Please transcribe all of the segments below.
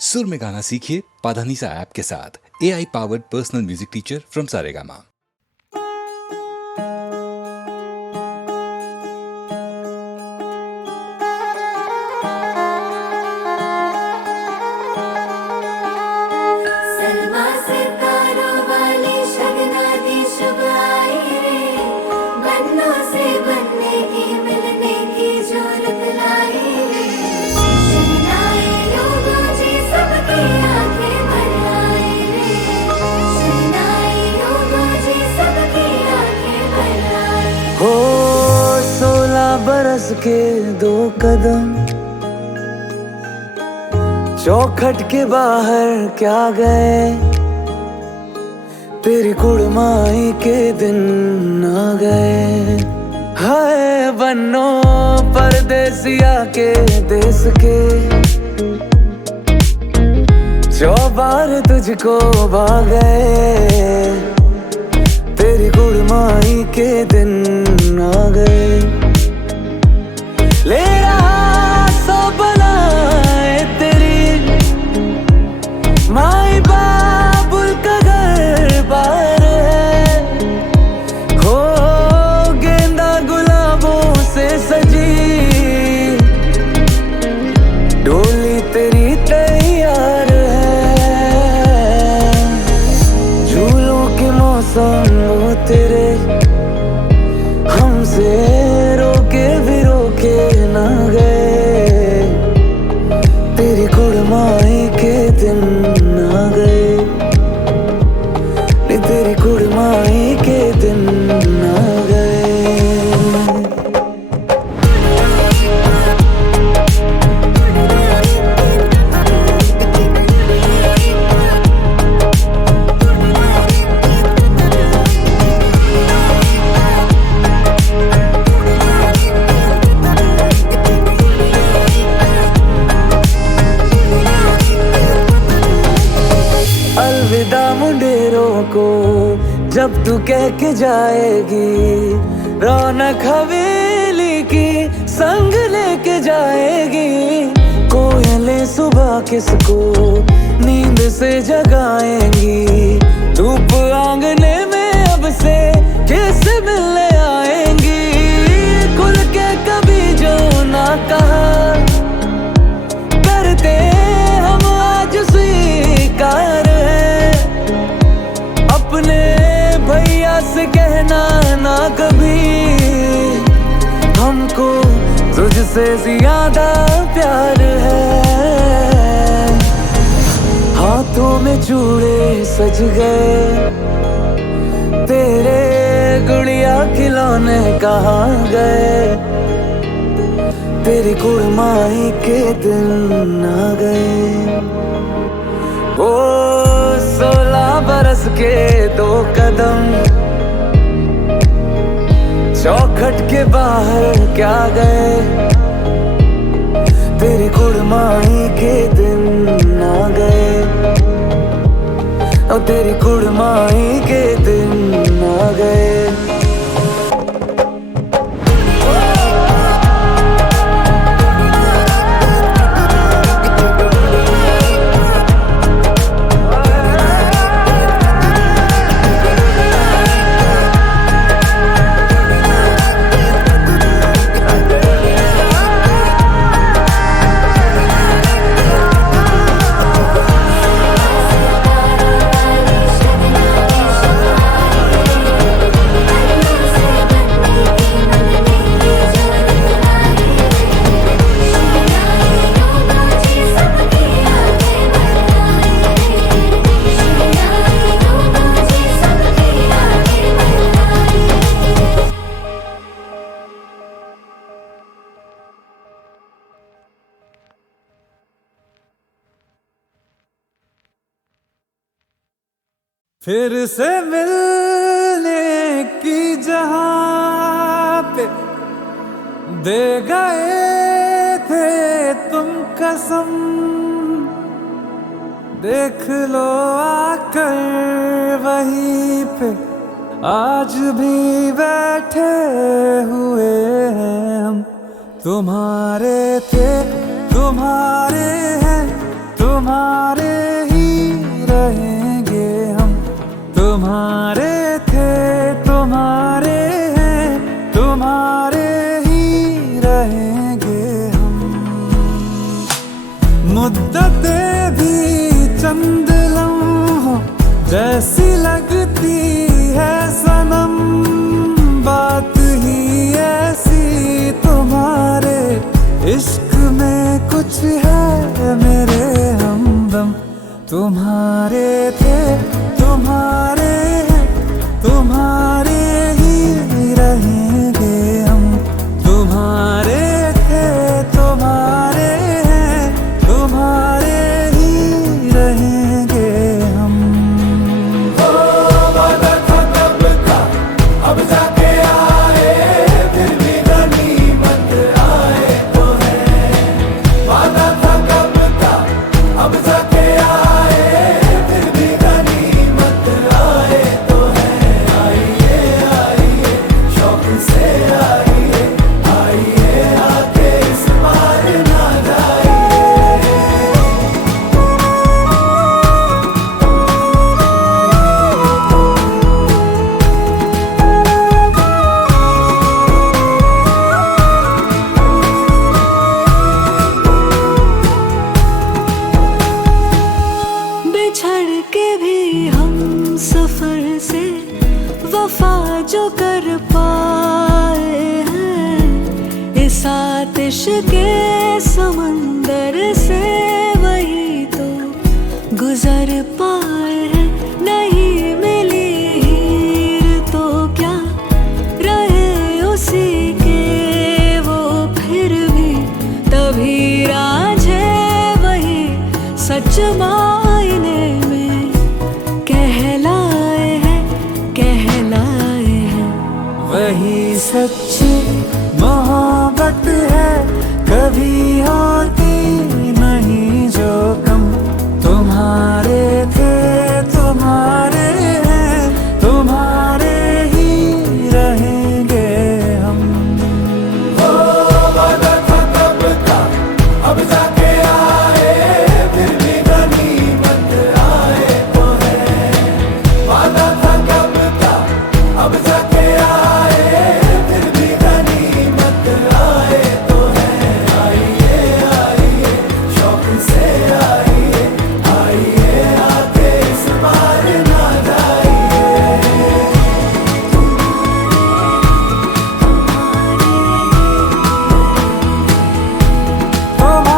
सुर में गाना सीखिए पाधानीसा ऐप के साथ। AI powered personal music teacher from Saregama. हो 16 बरस के 2 कदम चौखट के बाहर क्या गए, तेरी कुड़माई के दिन आ गए। हाय बन्नो परदेसिया के देश के, चौबार तुझको भागे, तेरी कुड़माई के दिन आ गए। ले रहा सो बनाए तेरी माई बाबुल का घर बार है, हो गेंदा गुलाबों से सजी डोली तेरी तैयार है। झूलों के मौसम वो तेरे हमसे रोके भी रोके ना गए, तेरी कुड़माई के दिन आ गए, तेरी कुड़माई के दिन आ गए। अलविदा मुंडेरों को जब तू कह के जाएगी, रौनक हवेली की संग लेके जाएगी। कोयलें सुबह किसको नींद से जगाएंगी, धूप आंगने में अब से कैसे मिलने आएंगी। खुल के कभी जो ना कहा करते हम आज स्वीकार है, अपने भैया से कहना ना कभी, हमको तुझसे ज्यादा प्यार है। हाथों में चूड़े सज गए, तेरे गुड़िया खिलौने कहाँ गए, तेरी कुड़माई के दिन आ गए। ओ 16 बरस के 2 कदम चौखट के बाहर क्या गए, तेरी कुड़माई के दिन आ गए, और तेरी कुड़माई के दिन आ गए। फिर से मिलने की जहां पे दे गए थे तुम कसम, देख लो आकर वहीं पे आज भी बैठे हुए हैं हम। तुम्हारे थे तुम्हारे हैं, तुम्हारे ही रहेंगे हम, तुम्हारे थे तुम्हारे हैं, तुम्हारे ही रहेंगे हम। मुद्दतें भी चंद लम्हों जैसी लगती है सनम, बात ही ऐसी तुम्हारे इश्क में कुछ है मेरे हमदम। तुम्हारे थे तुम्हारे हैं, तुम्हारे ही रहेंगे हम, तुम्हारे थे तुम्हारे हैं, तुम्हारे ही रहेंगे हम। ओ वादा था कब का अब जाके आए, फिर भी गनीमत आए तो है। वादा था कब का अब जाके आए, फिर भी गनीमत आए तो है। आइए आइए शौक से आइए, आइए आके इस बार ना जाइए। बिछड़ के भी हम सफर से वफा जो कर पाए हैं, इस आतिश के समंदर से वही तो गुजर पाए हैं। नहीं मिली हीर तो क्या रहे उसी के वो फिर भी, तभी रांझे वही सच मायने में कहलाए हैं, कहलाए हैं। वही सच्ची मोहब्बत है, कभी होती नहीं जो कम। तुम्हारे थे तुम्हारे हैं, तुम्हारे ही रहेंगे हम। ओ वादा था कब का अब जाके आए, फिर भी गनीमत आए तो है। वादा था कब का अब जाके आए, फिर भी गनीमत आए तो है। आइए आइए शौक से आइए, आइए आके इस बार ना जाइए।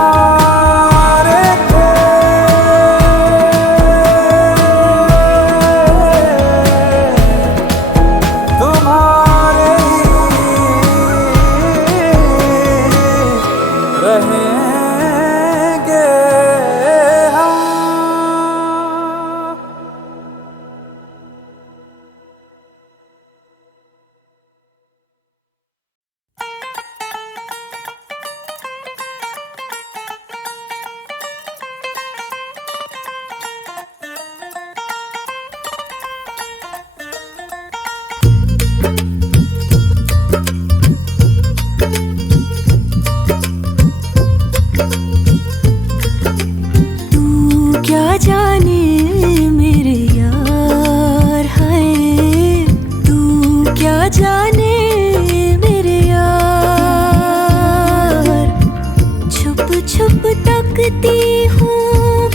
तुम्हारे थे तुम्हारे ही रहेंगे हम। तू क्या जाने मेरे यार है, तू क्या जाने मेरे यार। छुप छुप तकती हूँ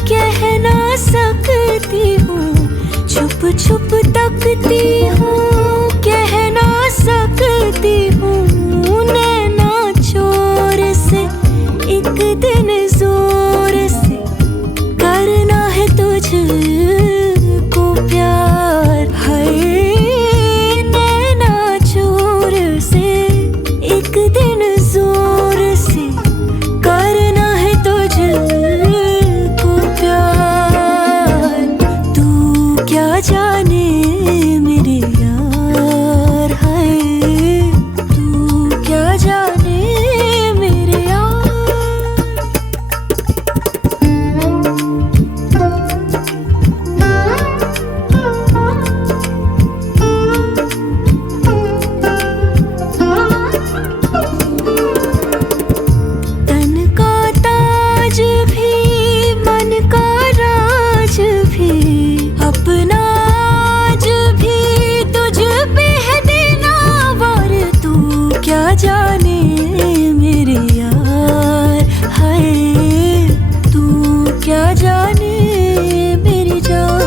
कह ना सकती हूँ, छुप छुप तकती हूँ कह ना सकती हूँ। नैना चोर से एक दिन जोर से करना है तुझको प्यार है। नैना चोर क्या जाने मेरी जान।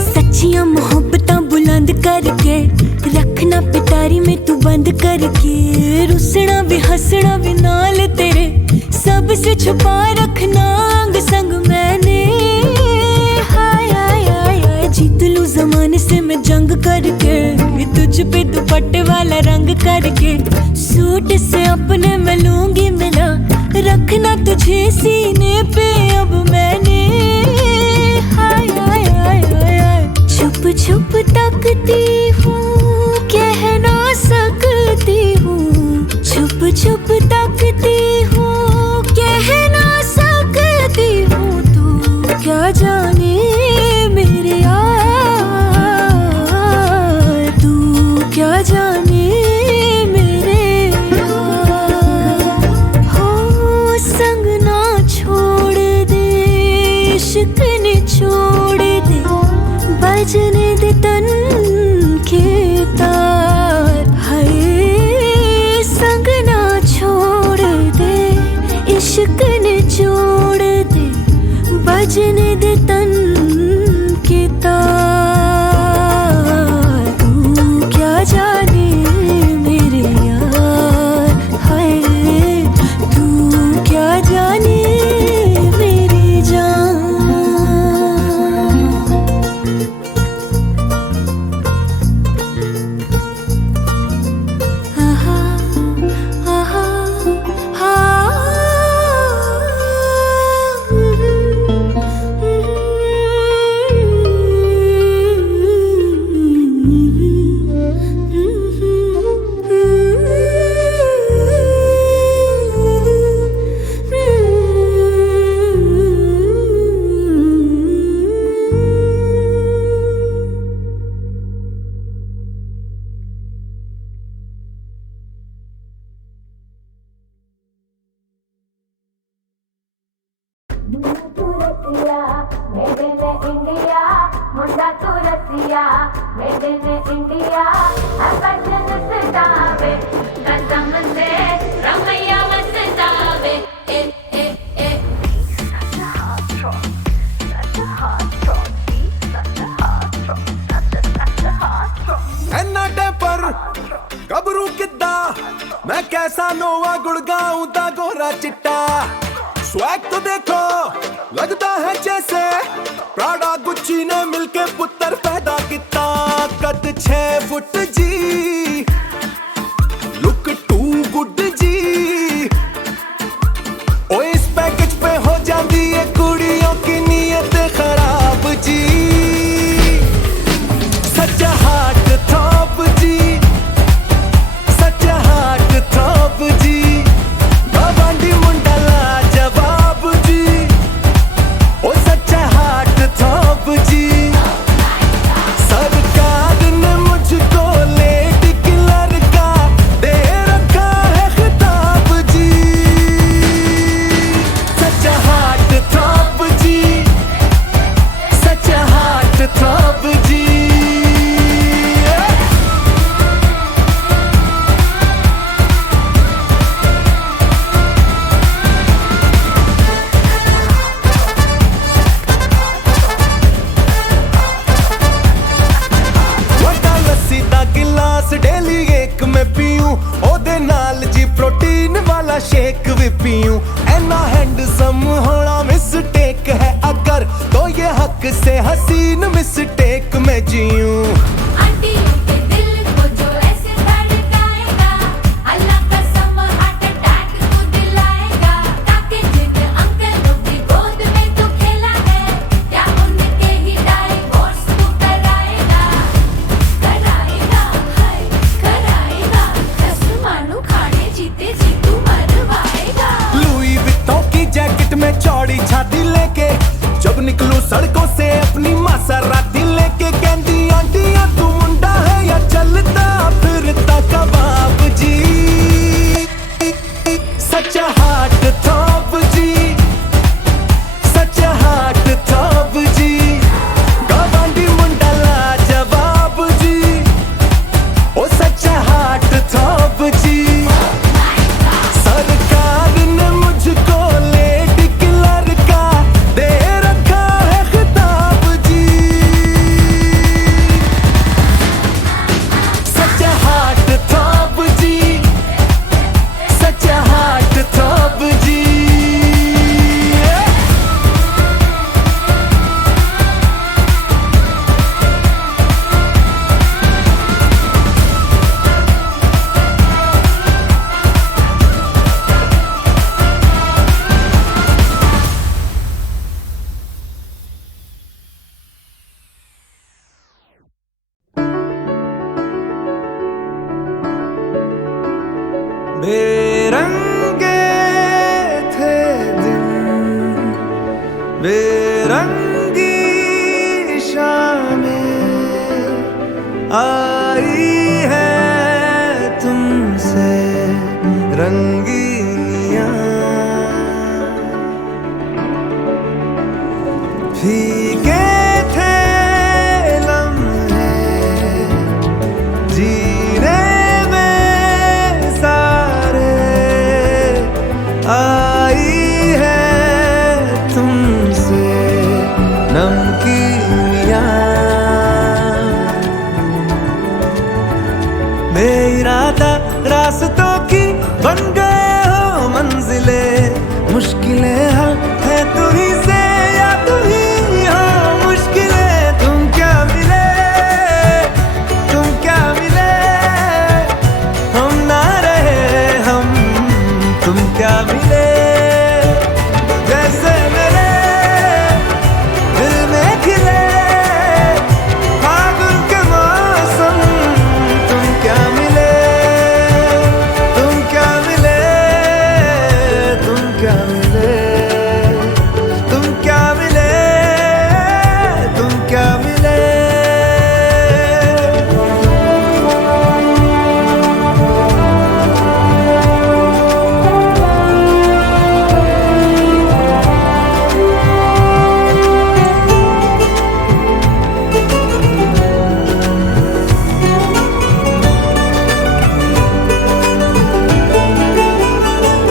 सच्चियां मोहब्बतां बुलंद करके रखना पिटारी में तू बंद करके, रुसना भी हंसना भी नाल तेरे, सबसे छुपा रखना अंग संग मैंने। हाय हाय हाय हाय जीत लूं जमाने से मैं जंग करके, तुझ पे दुपट्टे वाला रंग करके, सूट से अपने मैं लूंगी मिला, रखना तुझे सीने पे अब मैंने। हाय हाय हाय हाय हाय छुप छुप तकती हूँ कह ना सकती हूँ, छुप छुप तकती हूँ कह ना सकती हूँ, तू क्या जाने मेरे यार, तू क्या जाने मेरे यार। हो संग ना छोड़ दे, इश्क ने छोड़ दे, बजने दे तन के तार। हाय संग ना छोड़ दे, इश्क ने छोड़ दे, बजने दे तन के तार। तू क्या जाने मेरे यार, हाय तू क्या जाने मेरी जान। Made in India, Munda to Russia, made in India, fashion sitave, kasam se Ramaiya masitave, such a hot drop, such a hot drop, such a hot drop, such a hot drop. ਐਨਾ temper ਗੱਭਰੂ ਕਿੱਦਾਂ मैं कैसा नोवा गुड़गांव दा गोरा चिट्टा। Swag तो देखो लगता है जैसे प्राडा गुच्ची ने मिलके पुत्र पैदा किता। कद 6 फुट जी, लुक टू गुड जी, ओ इस पैकेज पे हो जाती है कुड़ियों की नीयत खराब जी। सच हार्ट थॉप जी, सच हार्ट थॉप जी, बाबांडी मुंडा ला जवाब जी, ओ सच हार्ट थॉप जी। सरकार ने मुझको लेडी किलर का दे रखा है खिताब जी। सच हार्ट थॉप जी, सच हार्ट थॉप जी। डेली एक मैं पीऊं, ओदे नाल जी प्रोटीन वाला शेक भी पीऊं। ऐना हैंडसम होना मिस्टेक है अगर, तो ये हक से हसीन मिस्टेक में जीऊं। आंटी के दिल को जो ऐसे धड़काएगा, अल्लाह कसम हार्ट अटैक तू दिलाएगा। ताकि जिन अंकलों की गोद में तू खेला है, क्या उनके ही डाइवोर्स तू कराएगा? कराएगा हाय कराएगा, कसम मानू खाने जीते जी तू मरवाएगा। लुई वित्तों की जैकेट में चौड़ी छाती लेके जब निकलूं सड़कों से अपनी मासराती लेके, कहती आंटियां बेरंगे थे दिन, बेरंगी शामें आई है तुमसे रंगीनियां, फीके थे लम्हे जीने में सारे, आई है तुमसे नमकीनियां, बेइरादा रास्तों की बन गए हो मंजिले, मुश्किलें हल है तुम्हीं से या तुम्हीं हो मुश्किलें। तुम क्या मिले, तुम क्या मिले, हम ना रहे हम, तुम क्या मिले, जैसे मेरे दिल में खिले फागुन के मौसम। तुम क्या मिले, तुम क्या मिले, तुम क्या मिले, तुम क्या मिले, तुम क्या मिले।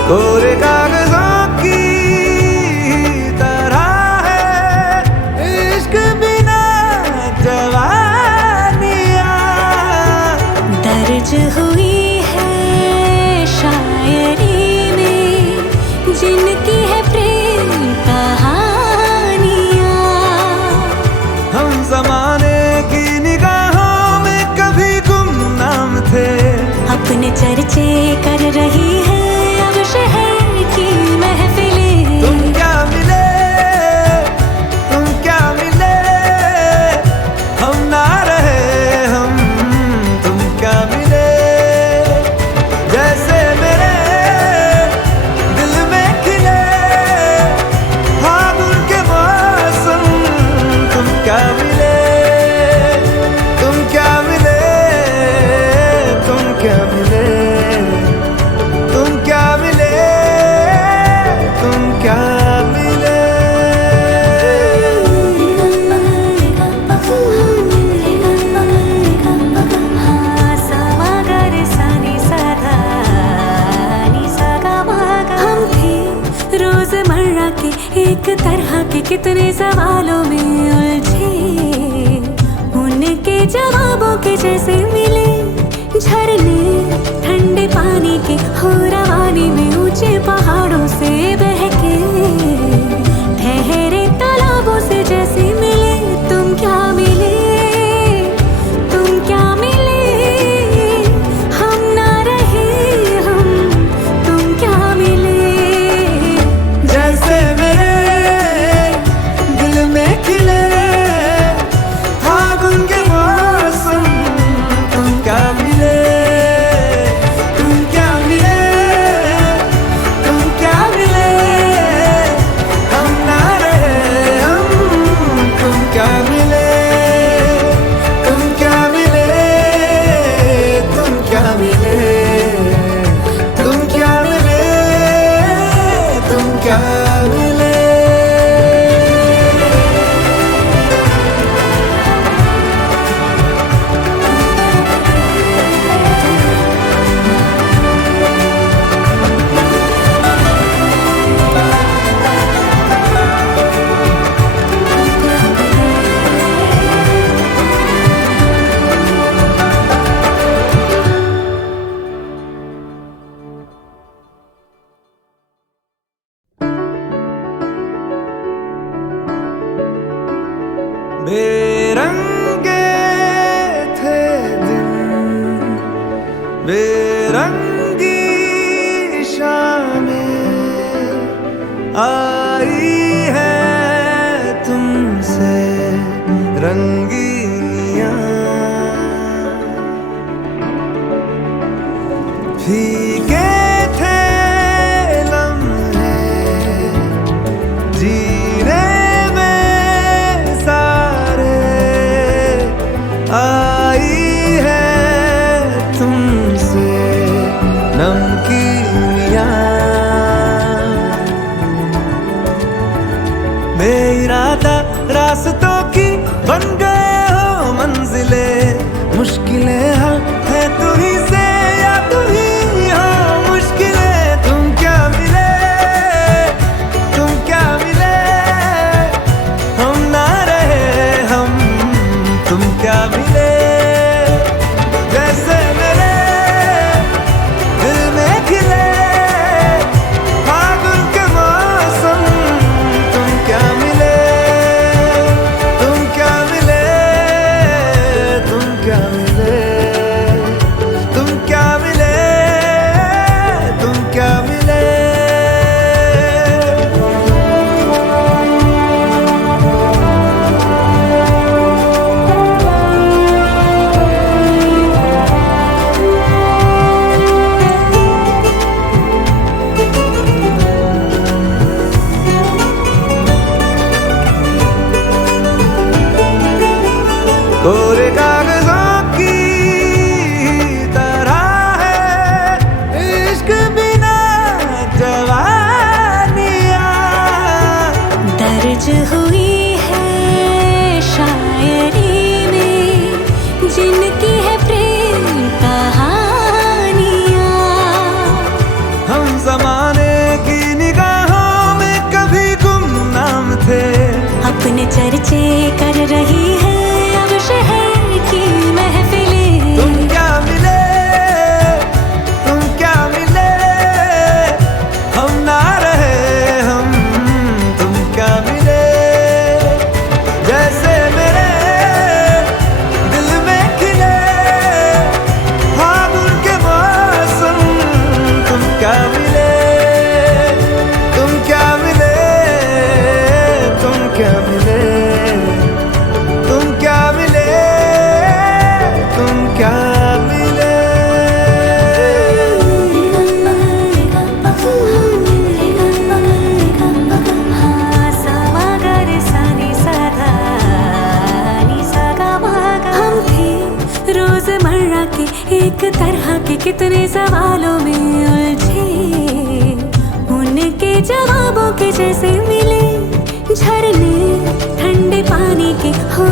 कोरे कागजों की तरह है इश्क बिना जवानियां, दर्ज हुई है शायरी में जिनकी है प्रेम कहानियां। हम जमाने की निगाहों में कभी गुमनाम थे, अपने चर्चे कर रही है अब शहर की महफिलें। तुम क्या मिले, तुम क्या मिले, हम ना रहे हम, तुम क्या मिले, जैसे मेरे दिल में खिले फागुन के मौसम। तुम क्या मिले, तुम क्या मिले, तुम क्या मिले, तुम क्या मिले, तुम क्या मिले। हम थे रोजमर्रा के एक तरह के कितने सवालों में उलझे, उनके जवाबों के जैसे मिले झरने ठंडे पानी के हो रवानी में, ऊंचे पहाड़ों से बहके ठहरे तालाबों से जैसे मिले। तुम क्या मिले, तुम क्या मिले, हम ना रहे हम, तुम क्या मिले, जैसे मेरे दिल में खिले फागुन के मौसम। तुम क्या मिले, तुम क्या मिले, तुम क्या मिले, हम ना रहे हम, तुम क्या मिले, तुम क्या मिले, तुम क्या मिले, तुम क्या मिले, तुम क्या मिले। बेरंगे थे दिन, बेरंगी शामें आई है तुमसे रंगीनियां, फीके आई है तुमसे नमकीनियाँ, बेइरादा रास्तों की बन गए हो मंजिलें, मुश्किलें हल है तू ही से या तू ही हो मुश्किलें। तुम क्या मिले, तुम क्या मिले, हम ना रहे हम, तुम क्या मिले। जैसे मेरे दिल में खिले फागुन के मौसम, तुम क्या मिले, तुम क्या मिले, तुम क्या मिले, तुम क्या मिले, तुम क्या मिले। कोरे कागजों की तरह है इश्क बिना जवानियाँ, दर्ज हुई है शायरी में जिनकी है प्रेम कहानियाँ। हम जमाने की निगाहों में कभी गुमनाम थे, अपने चर्चे कर रही है अब शहर की महफिलें। तुम क्या मिले, तुम क्या मिले, हम ना रहे हम, तुम क्या मिले। जैसे मेरे दिल में खिले फागुन के मौसम, तुम क्या मिले, तुम क्या मिले, तुम क्या मिले, तुम क्या मिले, तुम क्या मिले। हम थे रोजमर्रा के एक तरह के कितने सवालों में उलझे, उनके जवाबों के जैसे मिले झरने ठंडे पानी के हो